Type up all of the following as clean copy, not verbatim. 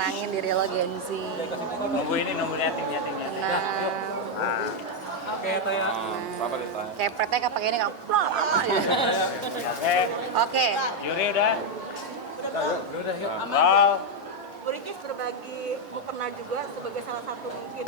tenangin diri lo Gen Z. Nunggu nyatingnya. Tenang. Oke, Taya. Apa kita? Kayak pretek apa ini kan. Oke. Yuri udah. Udah, yuk. Wow. Witches berbagi mukena juga sebagai salah satu mungkin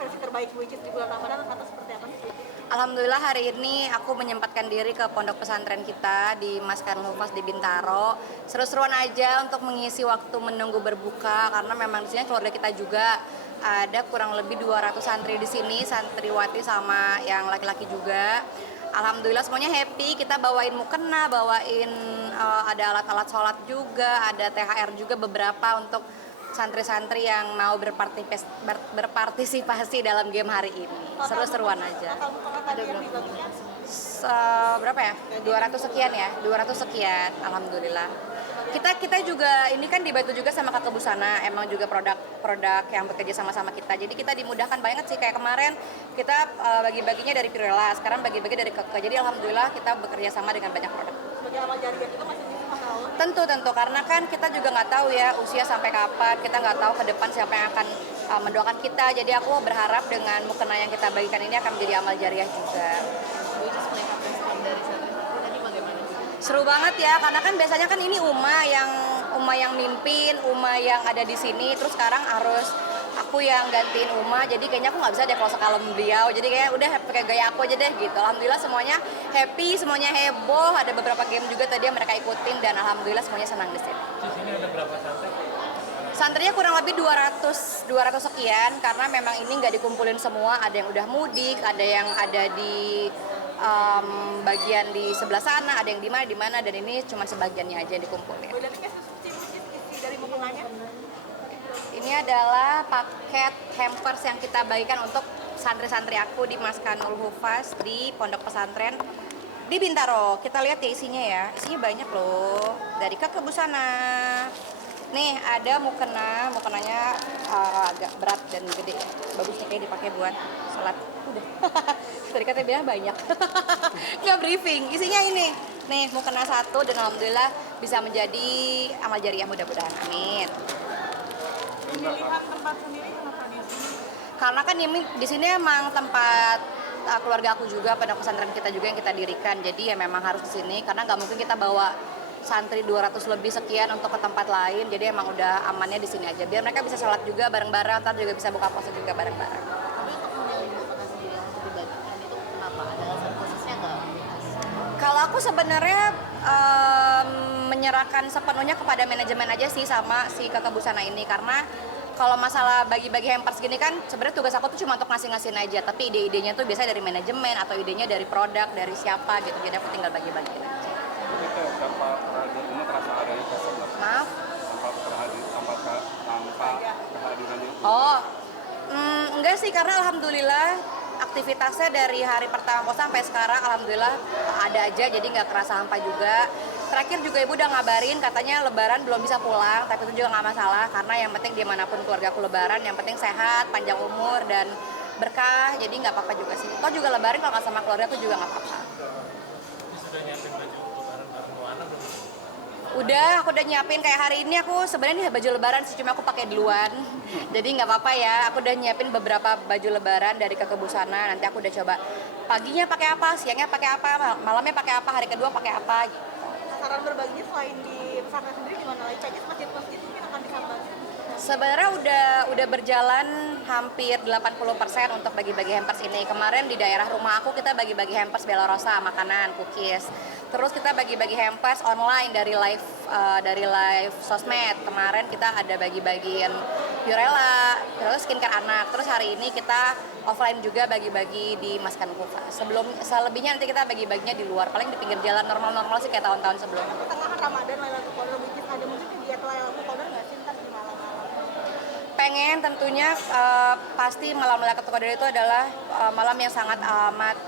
versi terbaik Witches di bulan Ramadan atau seperti apa sih? Alhamdulillah hari ini aku menyempatkan diri ke pondok pesantren kita di Mas Khairul Humas di Bintaro. Seru-seruan aja untuk mengisi waktu menunggu berbuka karena memang di sini keluarga kita juga ada kurang lebih 200 santri di sini, santriwati sama yang laki-laki juga. Alhamdulillah semuanya happy, kita bawain mukena, bawain ada alat-alat sholat juga, ada THR juga beberapa untuk santri-santri yang mau berpartisipasi dalam game hari ini. Seru-seruan aja. Ada berapa? Berapa ya? 200 sekian ya, 200 sekian, alhamdulillah. Kita juga ini kan dibantu juga sama Kakak Busana, emang juga produk yang bekerja sama-sama kita. Jadi kita dimudahkan banget sih, kayak kemarin kita bagi-baginya dari Pirela, sekarang bagi-bagi dari Keke. Jadi alhamdulillah kita bekerja sama dengan banyak produk. Sebagai amal jariah itu masih bisa tahu. Tentu, karena kan kita juga nggak tahu ya usia sampai kapan, kita nggak tahu ke depan siapa yang akan mendoakan kita. Jadi aku berharap dengan mukena yang kita bagikan ini akan menjadi amal jariah juga. Seru banget ya, karena kan biasanya kan ini Uma yang mimpin, Uma yang ada di sini, terus sekarang harus aku yang gantiin Uma, jadi kayaknya aku nggak bisa deh kalau sekalem beliau, jadi kayak udah pakai gaya aku aja deh gitu. Alhamdulillah semuanya happy, semuanya heboh, ada beberapa game juga tadi yang mereka ikutin dan alhamdulillah semuanya senang di sini. Di sini ada berapa santri? Santrinya kurang lebih 200 sekian, karena memang ini nggak dikumpulin semua, ada yang udah mudik, ada yang ada di bagian di sebelah sana, ada yang di mana, dan ini cuma sebagiannya aja yang dikumpulin. Udah dikasih isi dari mukenanya. Ini adalah paket hampers yang kita bagikan untuk santri-santri aku di Mas Khairul Humas di pondok pesantren di Bintaro. Kita lihat ya isinya ya, isinya banyak loh, dari Kakak Busana. Nih ada mukenanya agak berat dan gede, bagus nih kayak dipakai buat sholat. Udah, tadi katanya bilang banyak, nggak briefing. Isinya ini, nih mukena satu dan alhamdulillah bisa menjadi amal jariah mudah-mudahan, amin. Pemilihan tempat sendiri kenapa di sini? Karena kan ini di sini emang tempat keluarga aku juga, pondok pesantren kita juga yang kita dirikan. Jadi ya memang harus di sini karena nggak mungkin kita bawa santri 200 lebih sekian untuk ke tempat lain. Jadi emang udah amannya di sini aja. Biar mereka bisa sholat juga bareng-bareng, ntar juga bisa buka puasa juga bareng-bareng. Tapi untuk memilih mukena sendiri yang untuk dibagikan itu kenapa? Ada alasan khususnya nggak? Kalau aku sebenarnya menyerahkan sepenuhnya kepada manajemen aja sih sama si Kakak Busana ini, karena kalau masalah bagi-bagi hampers gini kan sebenarnya tugas aku tuh cuma untuk ngasih-ngasihin aja, tapi ide-idenya tuh biasanya dari manajemen atau idenya dari produk, dari siapa gitu, jadi aku tinggal bagi-bagiin aja. Kita dapat ini terasa adanya kosong nggak? Maaf? Tanpa kehadirannya. Oh, enggak sih, karena alhamdulillah aktivitasnya dari hari pertama sampai sekarang alhamdulillah ada aja, jadi nggak kerasa hampa juga. Terakhir juga ibu udah ngabarin katanya lebaran belum bisa pulang, tapi itu juga nggak masalah karena yang penting dimanapun keluarga aku lebaran, yang penting sehat, panjang umur dan berkah, jadi nggak apa-apa juga sih. Toh juga lebaran kalau nggak sama keluarga aku juga nggak apa-apa. Sudah nyiapin baju lebaran bareng Moana belum? Udah, aku udah nyiapin kayak hari ini aku sebenarnya baju lebaran sih, cuma aku pakai duluan. Jadi nggak apa-apa ya, aku udah nyiapin beberapa baju lebaran dari Kakak Busana. Nanti aku udah coba paginya pakai apa, siangnya pakai apa, malamnya pakai apa, hari kedua pakai apa gitu. Sasaran berbaginya selain di pesantren sendiri gimana lagi? Kayaknya masjid-masjid mungkin akan disambungin. Sebenarnya udah berjalan hampir 80% untuk bagi-bagi hampers ini. Kemarin di daerah rumah aku kita bagi-bagi hampers Bella Rosa, makanan, cookies. Terus kita bagi-bagi hampers online dari live sosmed. Kemarin kita ada bagi-bagiin Purella, terus skincare anak. Terus hari ini kita offline juga bagi-bagi di Mas Khairul Humas. Selebihnya nanti kita bagi-baginya di luar, paling di pinggir jalan normal-normal sih kayak tahun-tahun sebelumnya. Pertengahan Ramadan Lailatul Qadar mungkin ada mungkin kegiatan Lailatul Qadar nggak sih ntar di malam-malam? Pengen tentunya pasti malam Lailatul Qadar itu adalah malam yang sangat amat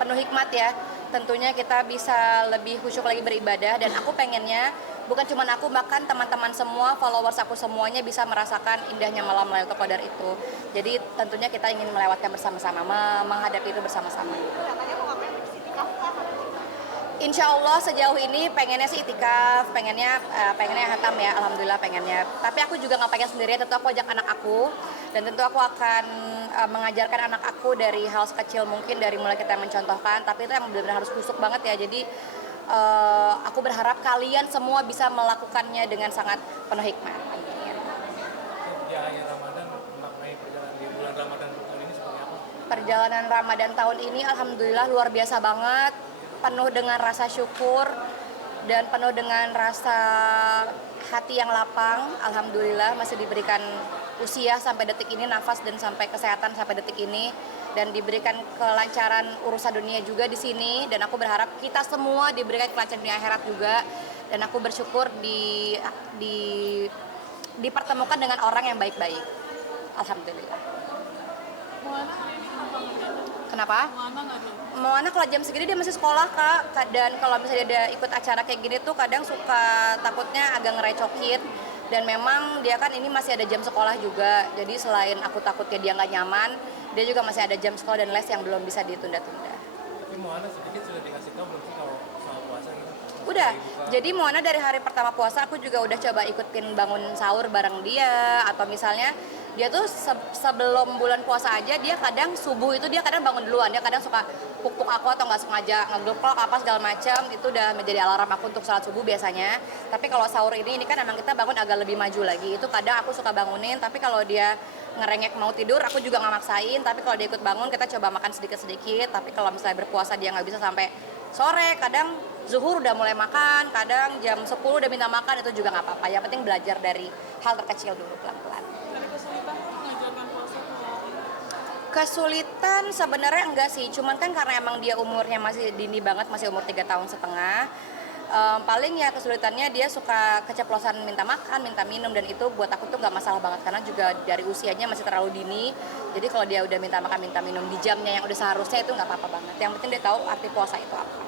penuh hikmat ya. Tentunya kita bisa lebih khusyuk lagi beribadah, dan aku pengennya bukan cuma aku, bahkan teman-teman semua, followers aku semuanya bisa merasakan indahnya malam Lailatul Qadar itu. Jadi tentunya kita ingin melewatkan bersama-sama, menghadapi itu bersama-sama. Katanya mau ngapain di sini kafah? Insya Allah sejauh ini pengennya sih itikaf, pengennya hatam ya, alhamdulillah pengennya. Tapi aku juga nggak pengen sendiri, tentu aku ajak anak aku dan tentu aku akan mengajarkan anak aku dari hal sekecil mungkin dari mulai kita mencontohkan. Tapi itu yang benar-benar harus kusuk banget ya. Jadi aku berharap kalian semua bisa melakukannya dengan sangat penuh hikmah. Amin. Di akhir Ramadan, maknai perjalanan di bulan Ramadan tahun ini seperti apa? Perjalanan Ramadan tahun ini alhamdulillah luar biasa banget, penuh dengan rasa syukur dan penuh dengan rasa hati yang lapang. Alhamdulillah masih diberikan usia sampai detik ini, nafas dan sampai kesehatan sampai detik ini, dan diberikan kelancaran urusan dunia juga di sini, dan aku berharap kita semua diberikan kelancaran dunia akhirat juga, dan aku bersyukur dipertemukan dengan orang yang baik-baik. Alhamdulillah. Moana hari ini kenapa nggak datang? Kenapa? Moana nggak datang? Moana kalau jam segini dia masih sekolah kak, dan kalau misalnya dia ikut acara kayak gini tuh kadang suka takutnya agak ngerecokin, dan memang dia kan ini masih ada jam sekolah juga, jadi selain aku takutnya dia nggak nyaman, dia juga masih ada jam sekolah dan les yang belum bisa ditunda-tunda. Tapi Moana sedikit sudah dikasih tahu belum sih kalau soal puasa gitu? Udah, jadi Moana dari hari pertama puasa aku juga udah coba ikutin bangun sahur bareng dia, atau misalnya dia tuh sebelum bulan puasa aja dia kadang subuh itu dia kadang bangun duluan, dia kadang suka puk-puk aku atau nggak sengaja ngegeplok apa segala macam, itu udah menjadi alarm aku untuk sholat subuh biasanya. Tapi kalau sahur ini kan emang kita bangun agak lebih maju lagi, itu kadang aku suka bangunin, tapi kalau dia ngerengek mau tidur aku juga nggak maksain, tapi kalau dia ikut bangun kita coba makan sedikit-sedikit. Tapi kalau misalnya berpuasa dia nggak bisa sampai sore, kadang zuhur udah mulai makan, kadang jam 10 udah minta makan, itu juga nggak apa-apa. Yang penting belajar dari hal terkecil dulu pelan-pelan. Ada kesulitan tuh mengajarkan puasa ke Kesulitan sebenarnya enggak sih, cuman kan karena emang dia umurnya masih dini banget, masih umur 3,5 tahun. Paling ya kesulitannya dia suka keceplosan minta makan, minta minum, dan itu buat aku tuh nggak masalah banget karena juga dari usianya masih terlalu dini. Jadi kalau dia udah minta makan, minta minum di jamnya yang udah seharusnya itu nggak apa-apa banget. Yang penting dia tahu arti puasa itu apa.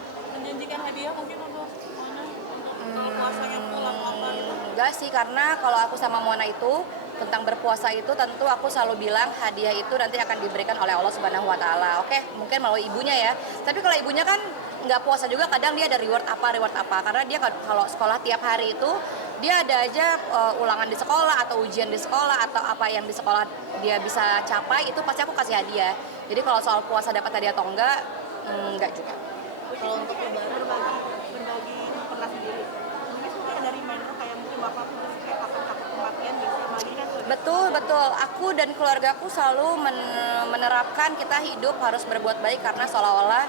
menjanjikan hadiah mungkin untuk Moana untuk kalau puasanya pulang apa gitu? Enggak sih, karena kalau aku sama Mona itu tentang berpuasa itu tentu aku selalu bilang hadiah itu nanti akan diberikan oleh Allah Subhanahu wa taala. Oke, mungkin melalui ibunya ya. Tapi kalau ibunya kan nggak puasa juga, kadang dia ada reward apa. Karena dia kalau sekolah tiap hari itu dia ada aja ulangan di sekolah atau ujian di sekolah atau apa yang di sekolah dia bisa capai, itu pasti aku kasih hadiah. Jadi kalau soal puasa dapat hadiah atau enggak juga. Kalau untuk lebaran berbagi pernah sendiri. Mungkin sebenarnya dari manner kayak mungkin bapak tuh kayak takut kematian biasa bagi kan sudah. Betul. Aku dan keluargaku selalu menerapkan kita hidup harus berbuat baik karena seolah-olah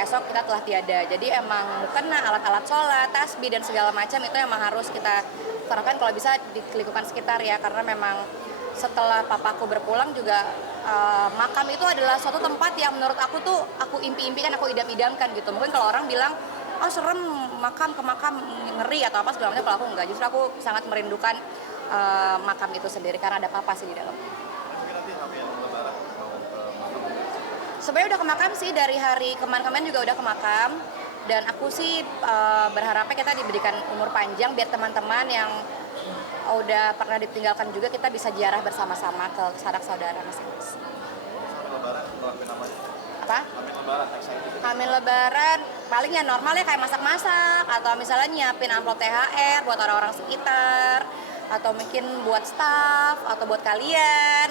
esok kita telah tiada. Jadi emang kena alat-alat sholat, tasbih dan segala macam itu emang harus kita terapkan kalau bisa di lingkungan sekitar ya, karena memang setelah papaku berpulang juga makam itu adalah suatu tempat yang menurut aku tuh aku impi-impikan, aku idam-idamkan gitu. Mungkin kalau orang bilang oh serem makam ke makam ngeri atau apa segala macam, kalau aku enggak, justru aku sangat merindukan makam itu sendiri karena ada papa sih di dalam. Sebenarnya udah ke makam sih, dari hari kemarin juga udah ke makam, dan aku sih berharapnya kita diberikan umur panjang biar teman-teman yang udah pernah ditinggalkan juga kita bisa ziarah bersama-sama ke sanak saudara masing-masing. Apa? Amin lebaran paling ya normal ya, kayak masak-masak atau misalnya nyiapin amplop THR buat orang-orang sekitar, atau mungkin buat staff atau buat kalian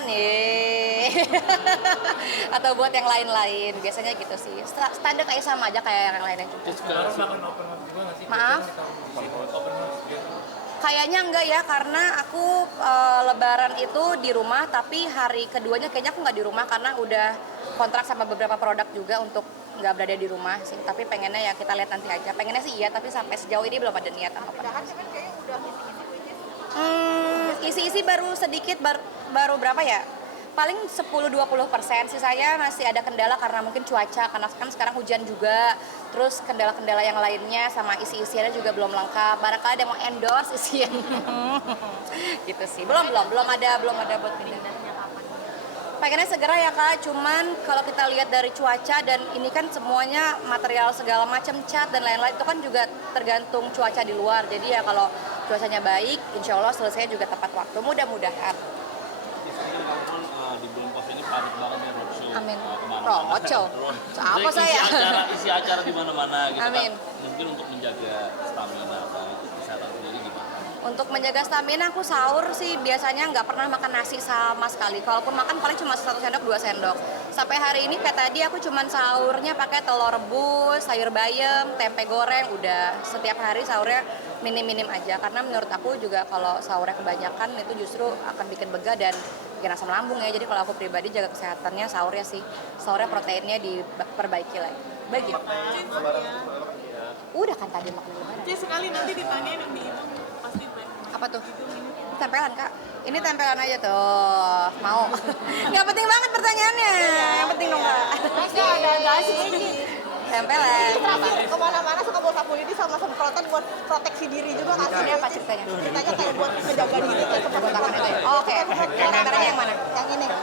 atau buat yang lain-lain, biasanya gitu sih. Standar kayak sama aja kayak yang lainnya juga. Lebaran makan open house juga nggak sih? Maaf? Open house gitu. Kayaknya enggak ya, karena aku lebaran itu di rumah, tapi hari keduanya kayaknya aku nggak di rumah karena udah kontrak sama beberapa produk juga untuk nggak berada di rumah sih. Tapi pengennya ya kita lihat nanti aja. Pengennya sih iya, tapi sampai sejauh ini belum ada niatan open house. Kan kayaknya udah Isi-isi baru sedikit, baru berapa ya? Paling 10-20%, sisanya masih ada kendala karena mungkin cuaca, karena kan sekarang hujan juga, terus kendala-kendala yang lainnya sama isi-isiannya juga belum lengkap. Barangkali ada mau endorse isian gitu sih. Belum ada buat pindahnya kapan. Pengennya segera ya Kak, cuman kalau kita lihat dari cuaca dan ini kan semuanya material segala macam, cat dan lain-lain itu kan juga tergantung cuaca di luar. Jadi ya kalau cuacanya baik, insya Allah selesai juga tepat waktu, mudah-mudahan. di bulan puasa ini padat banget ya roadshow. Amin. Kemana-mana. Roadshow? Siapa Jadi saya? Isi acara di mana-mana gitu Amin. kan. Mungkin untuk menjaga stamina atau kesehatan sendiri gimana? Untuk menjaga stamina aku sahur sih biasanya nggak pernah makan nasi sama sekali. Kalaupun makan paling cuma 1 sendok 2 sendok. Sampai hari ini kayak tadi aku cuma sahurnya pakai telur rebus, sayur bayam, tempe goreng. Udah setiap hari sahurnya minim-minim aja. Karena menurut aku juga kalau sahurnya kebanyakan itu justru akan bikin begah dan bikin asam lambung ya. Jadi kalau aku pribadi jaga kesehatannya sahurnya sih. Sahurnya proteinnya diperbaiki lagi. Begitu. Udah kan tadi makan lebaran. Jadi sekali nanti ditanyain yang dihitung pasti banyak. Apa tuh? Tempelan kak. Ini tempelan aja tuh. Mau? Gak penting banget pertanyaannya. Yang penting dong kak. Ada sih. Tempelan. Terakhir kemana-mana suka bawa sapu lidi sama semprotan buat proteksi diri juga nggak sih? Ini apa ceritanya? Ceritanya kayak buat menjaga diri kayak semprot Tangan itu ya? Oh, oke. Yang tempelannya yang mana? Yang ini.